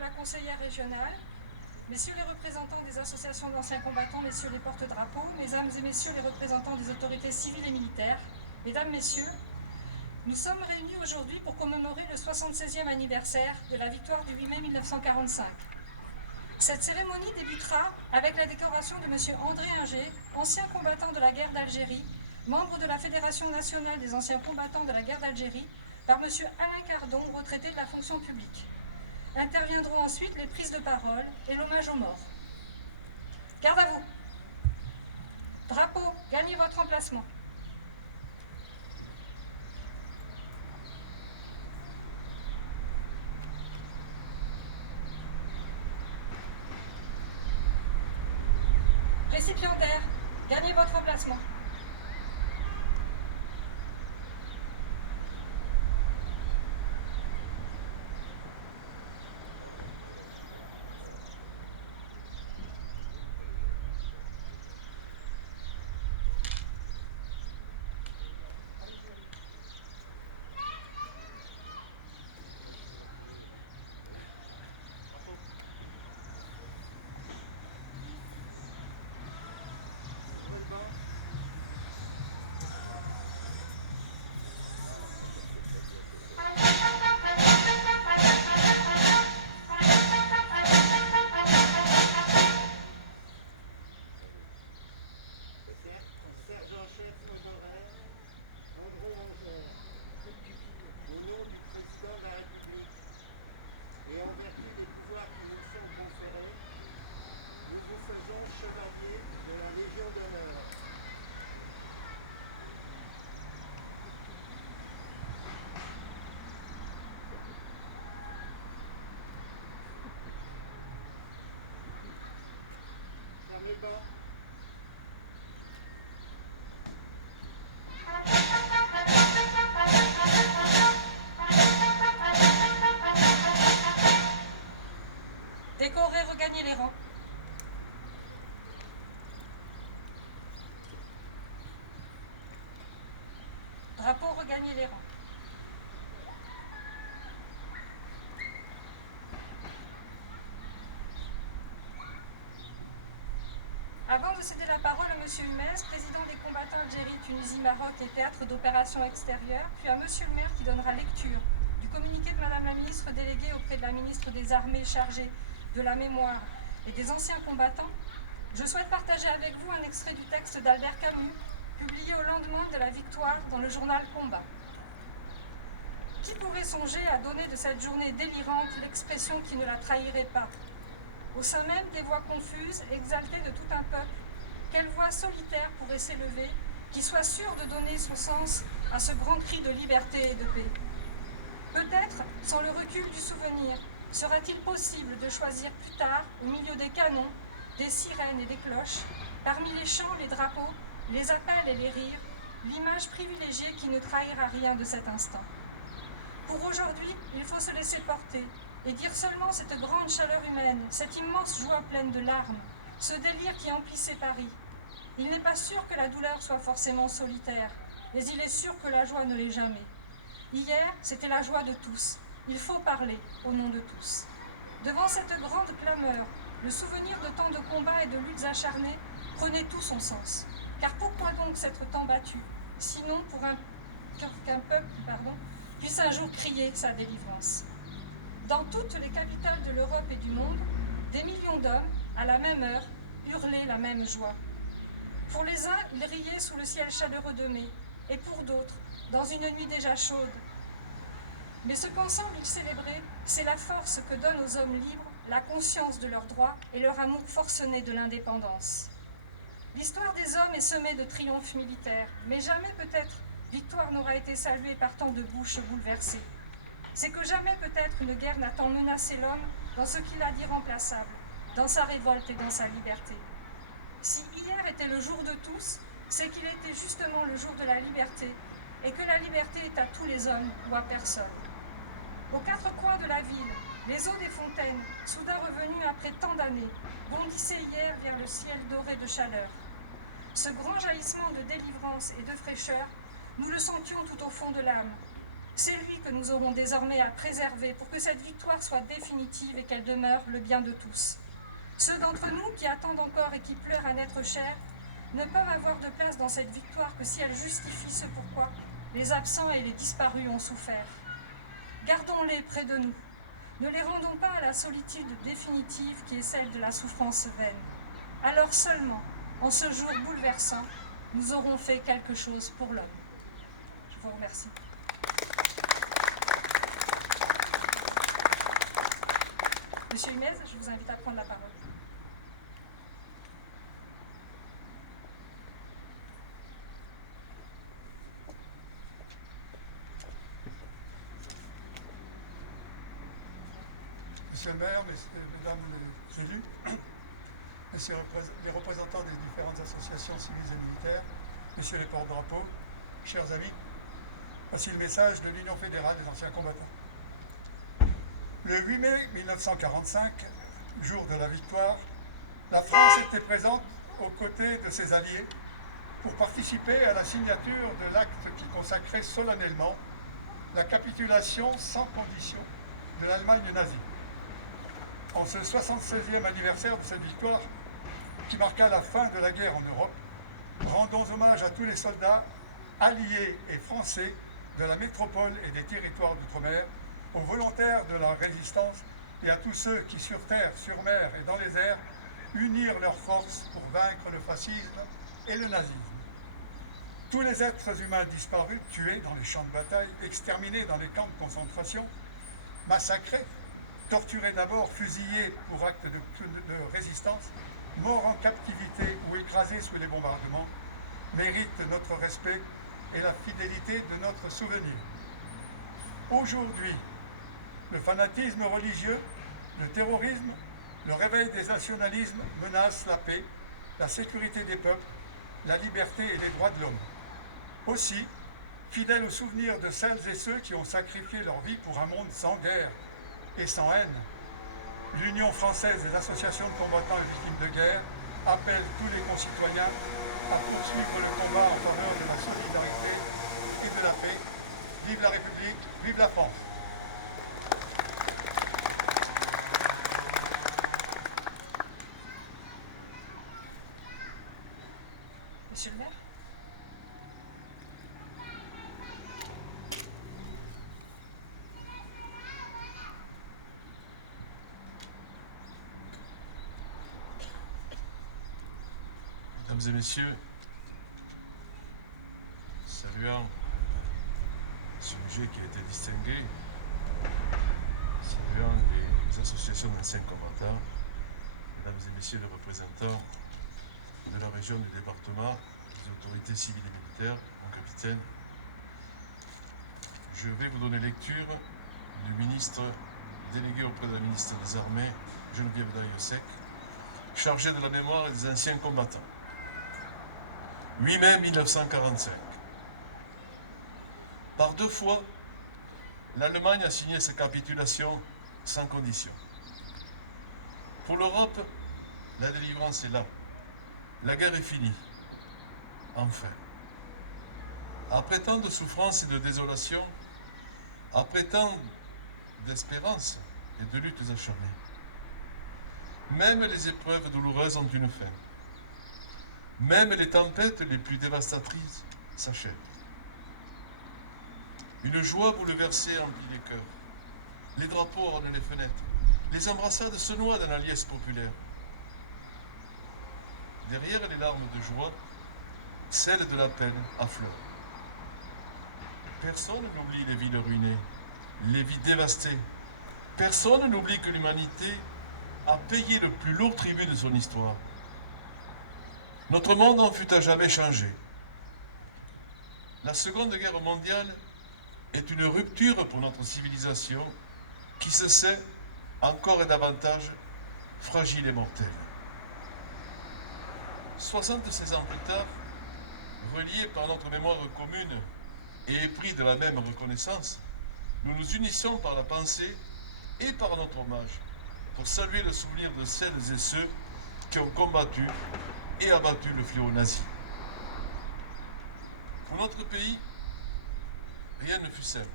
Madame la conseillère régionale, Messieurs les représentants des associations d'anciens combattants, Messieurs les porte-drapeaux, Mesdames et Messieurs les représentants des autorités civiles et militaires, Mesdames, Messieurs, nous sommes réunis aujourd'hui pour commémorer le 76e anniversaire de la victoire du 8 mai 1945. Cette cérémonie débutera avec la décoration de M. André Inger, ancien combattant de la guerre d'Algérie, membre de la Fédération nationale des anciens combattants de la guerre d'Algérie, par M. Alain Cardon, retraité de la fonction publique. Interviendront ensuite les prises de parole et l'hommage aux morts. Garde à vous. Drapeau, gagnez votre emplacement. Récipiendaire, gagnez votre emplacement. Décorer, regagner les rangs. Drapeau, regagner les rangs. Avant de céder la parole à M. Humez, président des combattants Algérie, Tunisie, Maroc et théâtre d'opérations extérieures, puis à M. le maire qui donnera lecture du communiqué de Mme la ministre déléguée auprès de la ministre des Armées chargée de la mémoire et des anciens combattants, je souhaite partager avec vous un extrait du texte d'Albert Camus, publié au lendemain de la victoire dans le journal Combat. Qui pourrait songer à donner de cette journée délirante l'expression qui ne la trahirait pas? Au sein même des voix confuses, exaltées de tout un peuple, quelle voix solitaire pourrait s'élever, qui soit sûre de donner son sens à ce grand cri de liberté et de paix? Peut-être, sans le recul du souvenir, sera-t-il possible de choisir plus tard, au milieu des canons, des sirènes et des cloches, parmi les chants, les drapeaux, les appels et les rires, l'image privilégiée qui ne trahira rien de cet instant. Pour aujourd'hui, il faut se laisser porter et dire seulement cette grande chaleur humaine, cette immense joie pleine de larmes, ce délire qui emplissait Paris. Il n'est pas sûr que la douleur soit forcément solitaire, mais il est sûr que la joie ne l'est jamais. Hier, c'était la joie de tous. Il faut parler au nom de tous. Devant cette grande clameur, le souvenir de tant de combats et de luttes acharnées prenait tout son sens. Car pourquoi donc s'être tant battu, sinon pour qu'un peuple puisse un jour crier sa délivrance? Dans toutes les capitales de l'Europe et du monde, des millions d'hommes, à la même heure, hurlaient la même joie. Pour les uns, ils riaient sous le ciel chaleureux de mai, et pour d'autres, dans une nuit déjà chaude. Mais ce qu'ensemble ils célébraient, c'est la force que donne aux hommes libres la conscience de leurs droits et leur amour forcené de l'indépendance. L'histoire des hommes est semée de triomphes militaires, mais jamais peut-être victoire n'aura été saluée par tant de bouches bouleversées. C'est que jamais peut-être une guerre n'a tant menacé l'homme dans ce qu'il a d'irremplaçable, dans sa révolte et dans sa liberté. Si hier était le jour de tous, c'est qu'il était justement le jour de la liberté, et que la liberté est à tous les hommes ou à personne. Aux quatre coins de la ville, les eaux des fontaines, soudain revenues après tant d'années, bondissaient hier vers le ciel doré de chaleur. Ce grand jaillissement de délivrance et de fraîcheur, nous le sentions tout au fond de l'âme. C'est lui que nous aurons désormais à préserver pour que cette victoire soit définitive et qu'elle demeure le bien de tous. Ceux d'entre nous qui attendent encore et qui pleurent un être cher ne peuvent avoir de place dans cette victoire que si elle justifie ce pourquoi les absents et les disparus ont souffert. Gardons-les près de nous. Ne les rendons pas à la solitude définitive qui est celle de la souffrance vaine. Alors seulement, en ce jour bouleversant, nous aurons fait quelque chose pour l'homme. Je vous remercie. Monsieur Humez, je vous invite à prendre la parole. Monsieur le maire, mesdames les élus, messieurs les représentants des différentes associations civiles et militaires, messieurs les porte-drapeaux, chers amis, voici le message de l'Union fédérale des anciens combattants. Le 8 mai 1945, jour de la victoire, la France était présente aux côtés de ses alliés pour participer à la signature de l'acte qui consacrait solennellement la capitulation sans condition de l'Allemagne nazie. En ce 76e anniversaire de cette victoire, qui marqua la fin de la guerre en Europe, rendons hommage à tous les soldats alliés et français de la métropole et des territoires d'outre-mer, aux volontaires de la résistance et à tous ceux qui, sur terre, sur mer et dans les airs, unirent leurs forces pour vaincre le fascisme et le nazisme. Tous les êtres humains disparus, tués dans les champs de bataille, exterminés dans les camps de concentration, massacrés, torturés d'abord, fusillés pour actes de résistance, morts en captivité ou écrasés sous les bombardements, méritent notre respect et la fidélité de notre souvenir. Aujourd'hui, le fanatisme religieux, le terrorisme, le réveil des nationalismes menacent la paix, la sécurité des peuples, la liberté et les droits de l'homme. Aussi, fidèles au souvenir de celles et ceux qui ont sacrifié leur vie pour un monde sans guerre et sans haine, l'Union française des associations de combattants et victimes de guerre appelle tous les concitoyens à poursuivre le combat en faveur de la solidarité et de la paix. Vive la République, vive la France! Monsieur le maire. Mesdames et messieurs, saluant ce sujet qui a été distingué, saluant les associations d'anciens combattants, mesdames et messieurs les représentants de la région, du département, des autorités civiles et militaires, mon capitaine, je vais vous donner lecture du ministre délégué auprès de la ministre des Armées, Geneviève Darrieussecq, chargé de la mémoire et des anciens combattants. 8 mai 1945. Par deux fois, l'Allemagne a signé sa capitulation sans condition. Pour l'Europe, la délivrance est là. La guerre est finie. Enfin. Après tant de souffrances et de désolation, après tant d'espérance et de luttes acharnées, même les épreuves douloureuses ont une fin. Même les tempêtes les plus dévastatrices s'achèvent. Une joie bouleversée emplit les cœurs. Les drapeaux ornent les fenêtres. Les embrassades se noient dans la liesse populaire. Derrière les larmes de joie, celles de la peine affleurent. Personne n'oublie les villes ruinées, les vies dévastées. Personne n'oublie que l'humanité a payé le plus lourd tribut de son histoire. Notre monde en fut à jamais changé. La Seconde Guerre mondiale est une rupture pour notre civilisation qui se sait encore et davantage fragile et mortelle. 76 ans plus tard, reliés par notre mémoire commune et épris de la même reconnaissance, nous nous unissons par la pensée et par notre hommage pour saluer le souvenir de celles et ceux qui ont combattu et abattu le fléau nazi. Pour notre pays, rien ne fut simple.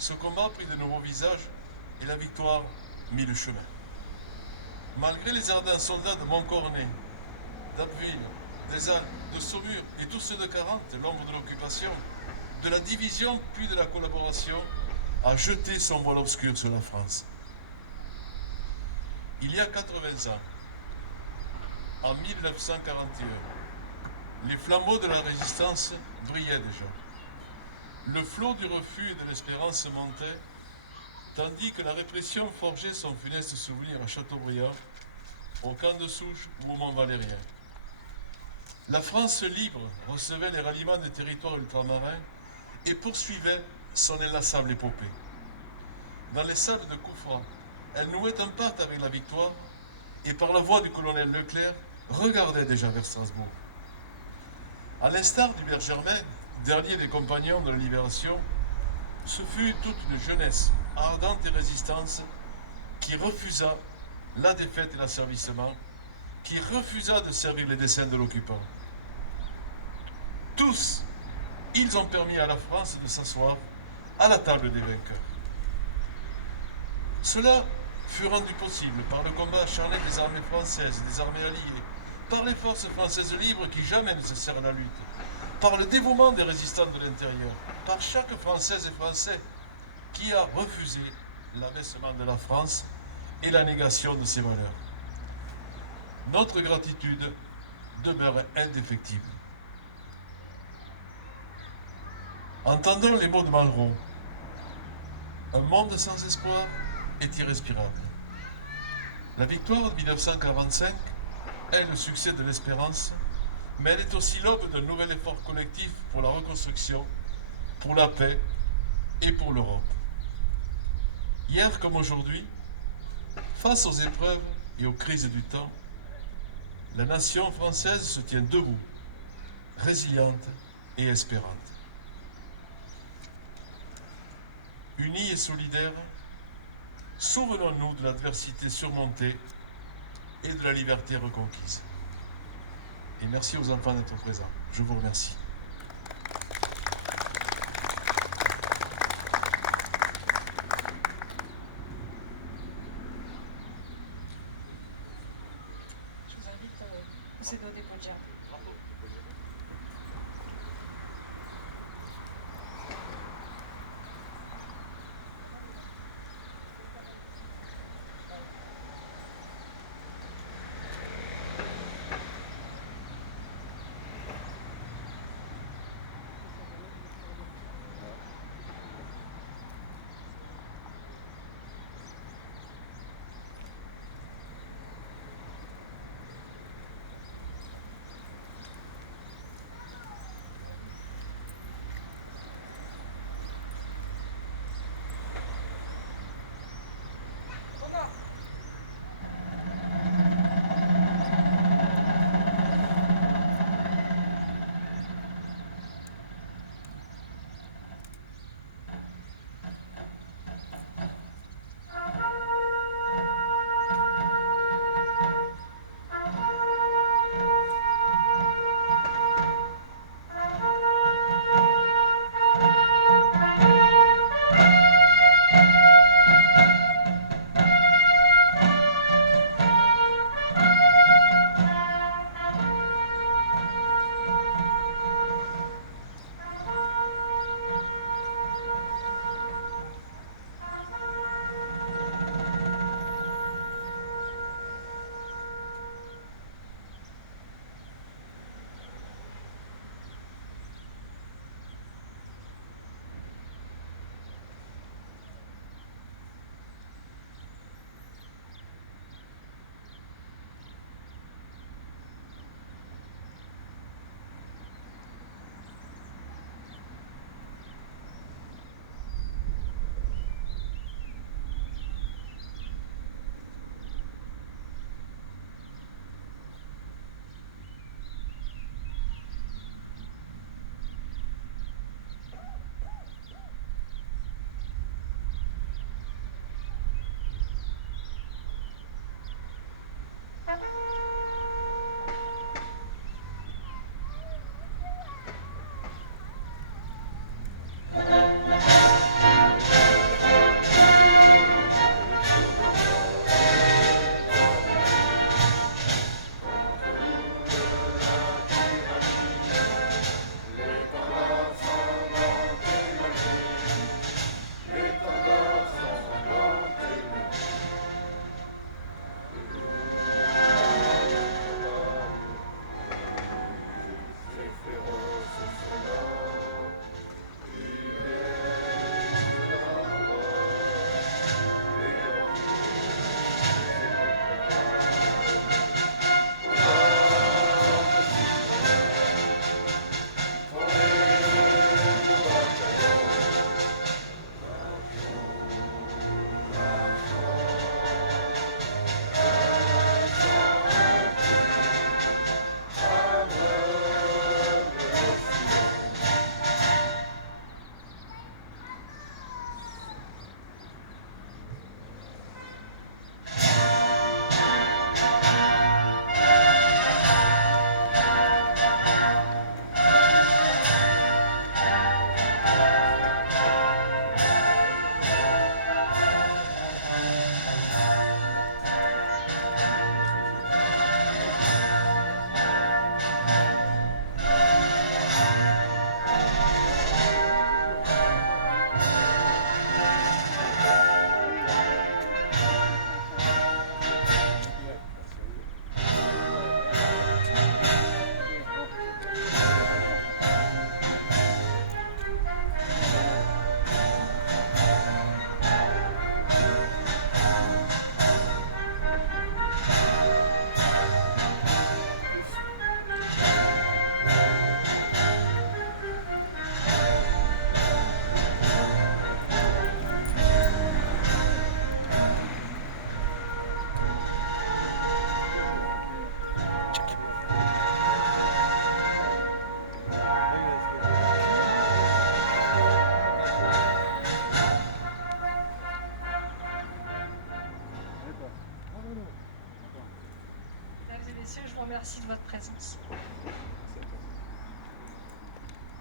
ce combat prit de nouveaux visages et la victoire mit le chemin. Malgré les ardents soldats de Montcornet, d'Abbeville, des Alpes, de Saumur et tous ceux de 40, l'ombre de l'occupation, de la division puis de la collaboration, a jeté son voile obscur sur la France. Il y a 80 ans, en 1941, les flambeaux de la résistance brillaient déjà. Le flot du refus et de l'espérance montait, tandis que la répression forgeait son funeste souvenir à Châteaubriand, au camp de Souche ou au Mont-Valérien. La France libre recevait les ralliements des territoires ultramarins et poursuivait son inlassable épopée. Dans les salles de coups francs, elle nouait un pacte avec la victoire et par la voix du colonel Leclerc, regardait déjà vers Strasbourg. À l'instar d'Hubert Germain, dernier des compagnons de la Libération, ce fut toute une jeunesse ardente et résistante qui refusa la défaite et l'asservissement, qui refusa de servir les desseins de l'occupant. Tous, ils ont permis à la France de s'asseoir à la table des vainqueurs. Cela fut rendu possible par le combat acharné des armées françaises, des armées alliées, par les forces françaises libres qui jamais ne cessèrent la lutte, par le dévouement des résistants de l'intérieur, par chaque Française et Français qui a refusé l'abaissement de la France et la négation de ses valeurs. Notre gratitude demeure indéfectible. Entendons les mots de Malraux. Un monde sans espoir est irrespirable. La victoire de 1945 est le succès de l'espérance, mais elle est aussi l'aube d'un nouvel effort collectif pour la reconstruction, pour la paix et pour l'Europe. Hier comme aujourd'hui, face aux épreuves et aux crises du temps, la nation française se tient debout, résiliente et espérante. Unis et solidaires, souvenons-nous de l'adversité surmontée et de la liberté reconquise. Et merci aux enfants d'être présents. Je vous remercie. Je vous invite à procéder au dépôt de gerbe. messieurs, je vous remercie de votre présence.